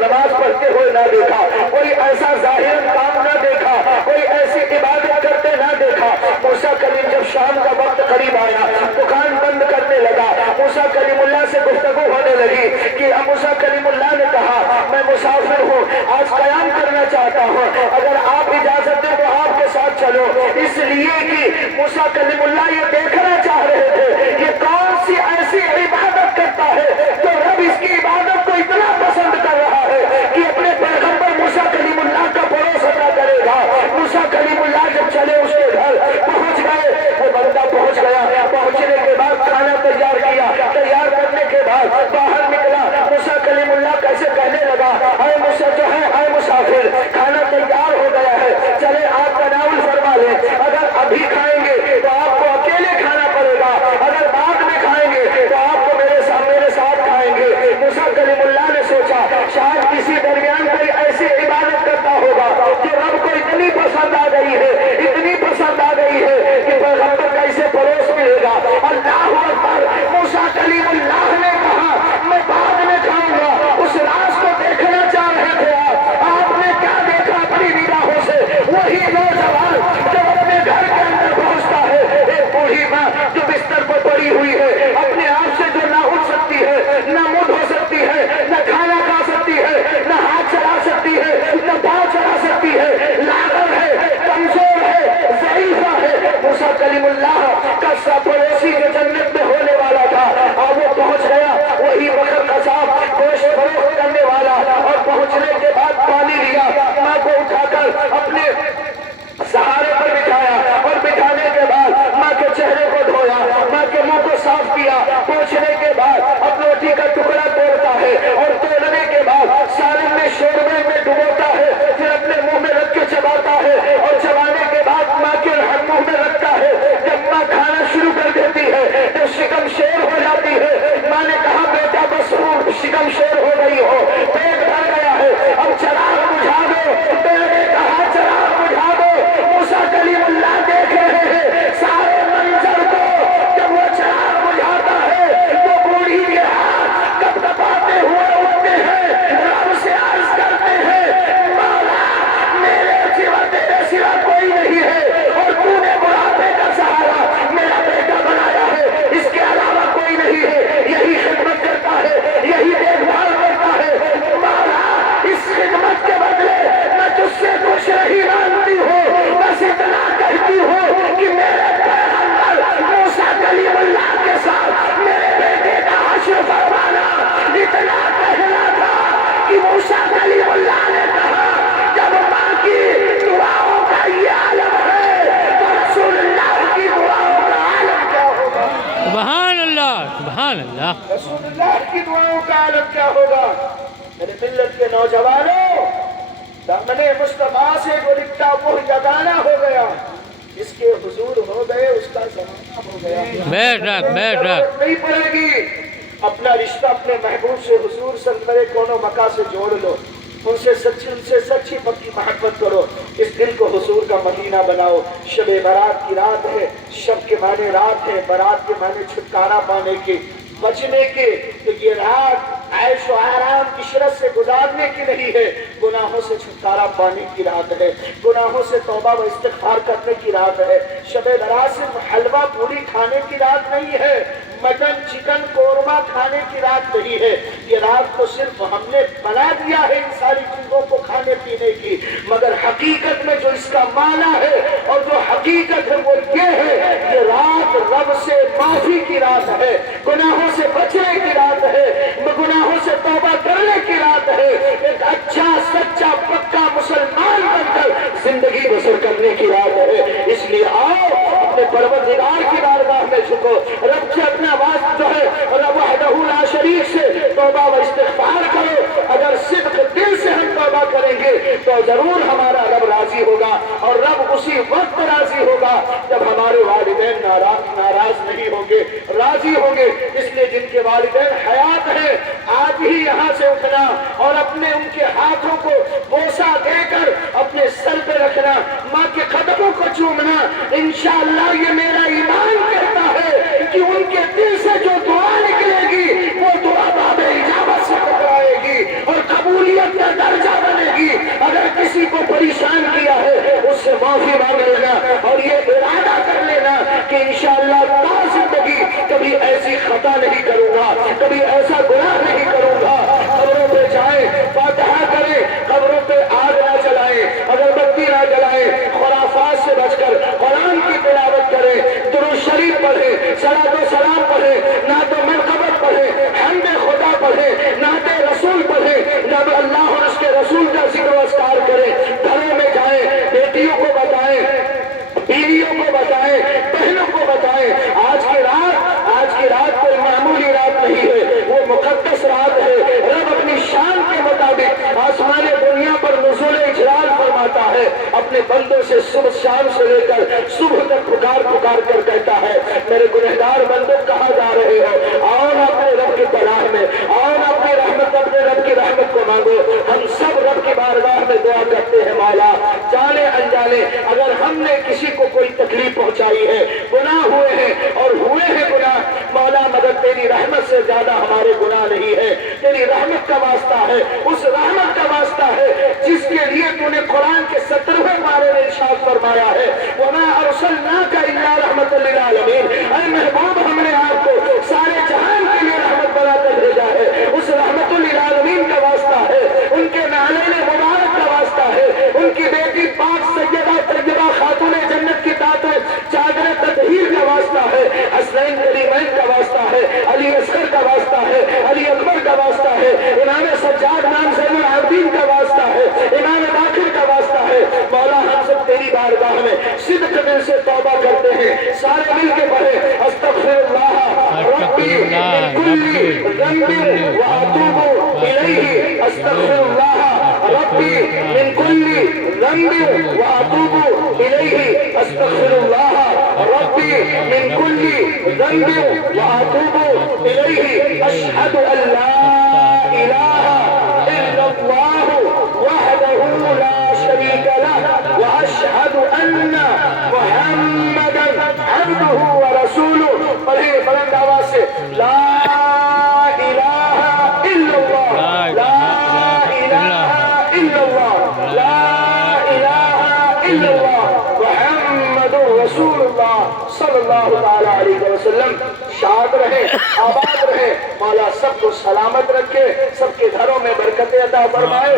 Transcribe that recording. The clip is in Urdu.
نماز پڑھتے ہوئے نہ دیکھا، کوئی ایسا ظاہر کام نہ دیکھا، کوئی ایسی عبادت کرتے نہ دیکھا۔ موسیٰ کلیم جب شام کا وقت قریب آیا، دکان بند کرنے لگا، موسیٰ کلیم اللہ سے گفتگو ہونے لگی کہ موسیٰ کلیم اللہ نے کہا میں مسافر ہوں، آج قیام کرنا چاہتا ہوں، اگر آپ اجازت دیں تو آپ کے ساتھ چلو۔ اس لیے کہ موسیٰ کلیم اللہ یہ دیکھنا چاہ رہے تھے کہ کون سی ایسی عبادت کرتا ہے تو رب اس کی عبادت کو اتنا پسند کر رہا ہے کہ اپنے پیغمبر موسیٰ کلیم اللہ کا پڑوس ادا کرے گا۔ موسیٰ کلیم اللہ جب چلے اس کے گھر پہنچ گئے، وہ بندہ پہنچ گیا، پہنچنے کے بعد کھانا تیار کیا، تیار کرنے کے بعد باہر نکلا، موسیٰ کلیم اللہ کیسے کہنے لگا اے موسیٰ جو ہے اے مسافر، کھانا تیار ہو گیا ہے، چلے آپ تناول فرما لیں، اگر ابھی کھائیں گے تو آپ کو اکیلے کھانا پڑے گا، اگر بعد میں کھائیں گے تو آپ کو میرے ساتھ کھائیں گے۔ موسیٰ کلیم اللہ نے سوچا شاید کسی درمیان کوئی ایسی عبادت کرتا ہوگا جو رب کو اتنی پسند آ گئی ہے، اتنی پسند آ گئی ہے کہ پیغمبر کا اسے پڑوس ملے گا۔ اللہ اکبر! موسیٰ کلیم اللہ نے کہا میں بعد میں کھاؤں گا۔ اس راز کو دیکھنا چاہ رہے تھے آپ نے کیا دیکھا اپنی نگاہوں سے؟ وہی نوجوان جب اپنے گھر کے اندر پہنچتا ہے، ایک بوڑھی ماں جو بستر پر پڑی ہوئی ہے، اپنے آپ سے جو نہ اٹھ سکتی ہے، نہ منہ دھو سکتی ہے، نہ کھانا کھا سکتی ہے، نہ ہاتھ چلا سکتی ہے، نہ پاؤں چلا سکتی ہے، لاغر ہے، کمزور ہے، ضعیفہ ہے۔ موسیٰ کلیم اللہ کا پڑوسی جو جنت میں ہونے والا تھا اور وہ پہنچ گیا، وہی بکر قصاب گوشت فروخت کرنے والا، اور پہنچنے کے بعد پانی لیا، ماں کو اٹھا کر اپنے سہارے پر بٹھایا، اور بٹھانے کے بعد ماں کے چہرے کو دھویا، ماں کے منہ کو صاف کیا، پہنچنے کے بعد اب روٹی کا ٹکڑا توڑتا ہے، اور توڑنے کے بعد سالن میں شوربے میں ڈبوتا ہے، پھر اپنے منہ میں رکھ کے چباتا ہے، اور چبانے کے بعد ماں کے منہ میں رکھتا ہے۔ جب ماں کھانا شروع کر دیتی ہے تو شکم شیر ہو جاتی ہے۔ ماں نے کہا بیٹا بس شکم شیر ہو گئی ہو، پیٹ بھر گیا ہے، اب چراغ بجھا دو۔ میں نے کہا چراغ بجھا دو۔ موسیٰ کلیم اللہ دیکھ رہے ہیں سارے منظر کو۔ جب وہ چراغ بجھاتا ہے تو بوڑھی کے ہاتھ کپ کپاتے ہوئے اٹھتے ہیں، رب سے عرض کرتے ہیں مولا میرے سوا تیرے سوا کوئی نہیں ہے، اور تو نے بڑھاپے کا سہارا میرا بیٹا بنایا ہے، اس کے علاوہ کوئی نہیں ہے، یہی خدمت کرتا ہے، یہی دیکھ بھال کرتا ہے۔ مولا اس خدمت کے بدلے میں تجھ سے کچھ نہیں مانگتی ہوں، بس اتنا کہتی ہوں کہ میرے پیغمبر موسیٰ کلیم اللہ کے ساتھ میرے بیٹے کا حشر فرمانا۔ اتنا کہنا تھا کہ موسیٰ کلیم اللہ نے کہا جب ماں کی دعاؤں کا یہ عالم ہے تو رسول اللہ کی دعاؤں کا عالم کیا ہوگا؟ سبحان اللہ، سبحان اللہ۔ رسول اللہ کی دعاؤں کا عالم کیا ہوگا؟ میرے ملت کے نوجوانوں، دامن مصطفیٰ سے جو لکھتا وہ جگانا ہو گیا، جس کے حضور ہو گئے اس کا زمانہ ہو گیا۔ بیٹھ نہیں پڑے گی، اپنا رشتہ اپنے محبوب سے حضور سرور کونو مکہ سے جوڑ لو، ان سے سچی پکی محبت کرو، اس دل کو حضور کا مدینہ بناؤ۔ شب برات کی رات ہے، شب کے معنی رات ہے، برات کے معنی چھٹکارا پانے کے، بچنے کے۔ تو یہ رات عیش و آرام عشرت سے گزارنے کی نہیں ہے، گناہوں سے چھٹکارا پانے کی رات ہے، گناہوں سے توبہ و استغفار کرنے کی رات ہے۔ شب برات صرف حلوہ پوری کھانے کی رات نہیں ہے، مٹن چکن قورمہ کھانے کی رات نہیں ہے۔ یہ رات تو صرف ہم نے بنا دیا ہے ان ساری چیزوں کو کھانے پینے کی، مگر حقیقت میں جو اس کا معنی ہے اور جو حقیقت ہے وہ یہ ہے، یہ رات رب سے معافی کی رات ہے، گناہوں سے بچنے کی رات ہے، گناہوں سے توبہ کرنے کی رات ہے، ایک اچھا سچا پکا مسلمان بن کر زندگی بسر کرنے کی رات ہے۔ اس لیے آؤ اپنے پروردگار کی بارگاہ میں جھکو، رب سے اپنا واسطہ جو ہے رب وحدہ لا شریک سے توبہ و استغفار کرو۔ اگر صدق دل سے ہم توبہ کریں گے تو ضرور ہمارا رب راضی ہوگا، اور رب اسی وقت راضی ہوگا جب ہمارے والدین ناراض نہیں ہوں گے، راضی ہوں گے۔ اس لیے جن کے والدین حیات ہیں آج ہی یہاں سے اٹھنا اور اپنے ان کے ہاتھوں کو بوسہ دے کر اپنے سر پہ رکھنا، ماں کے قدموں کو چومنا۔ انشاءاللہ یہ میرا ایمان کہتا ہے کہ ان کے دل سے جو دعا نکلے گی وہ دعا باب اجابت سے ٹکرائے گی اور قبولیت سے صبح شام سے لے کر صبح تک پکار پکار کر کہتا ہے میرے گنہگار بندو کہاں جا رہے ہو؟ آؤ نا اپنے رب کی پناہ میں، آؤ نا اپنی رحمت، اپنے رب کی رحمت کو مانگو۔ ہم سب رب کی بارگاہ میں دعا کرتے ہیں مولا جانے انجانے اگر ہم نے کسی کو کوئی تکلیف پہنچائی ہے، گناہ ہوئے ہیں اور ہوئے ہیں گناہ مولا، مگر تیری رحمت سے زیادہ ہمارے گناہ نہیں ہے، تیری رحمت کا واسطہ ہے، اس رحمت کا واسطہ ہے جس کے لیے تو نے قرآن کے 17ویں پارے میں ارشاد فرمایا ہے وَمَا أَرْسَلْنَاكَ إِلَّا رَحْمَةً لِلْعَالَمِينَ، اے محبوب ہم نے آپ کو سارے جہان کے لیے رحمت بنا کر بھیجا ہے۔ اس رحمت للعالمین کا واسطہ ہے، ان کے نالین مبارک کا واسطہ ہے، ان کی بیٹی پاک سیدہ طیبہ خاتون جنت کی چادر تطہیر کا واسطہ ہے، حسنین کریمین کا واسطہ ہے، علی اصغر کا واسطہ ہے، علی اکبر کا واسطہ ہے، امام سجاد نام زین العابدین کا واسطہ ہے، امام باقر کا واسطہ ہے۔ مولا ہم سب تیری بارگاہ میں صدق دل سے توبہ کرتے ہیں، سارے مل کے پڑھیں استغفر اللہ ربی من کل ذنب واتوب الیہ، استغفر اللہ ربی من کل ذنب واتوب الیہ، استغفر اللہ ربی من کل ذنب واتوب الیہ، اشہد ان لا الہ الا اللہ وحدہ لا شریک لہ واشہد ان محمدا عبدہ ورسولہ۔ پڑھیں بلند آواز سے لا الہ الا اللہ، لا الہ الا اللہ، لا الہ الا اللہ محمد رسول اللہ صلی اللہ تعالی علیہ وسلم۔ شاد رہیں، آباد رہیں، مولا سب کو سلامت رکھے، سب کے گھروں میں برکت عطا فرمائے۔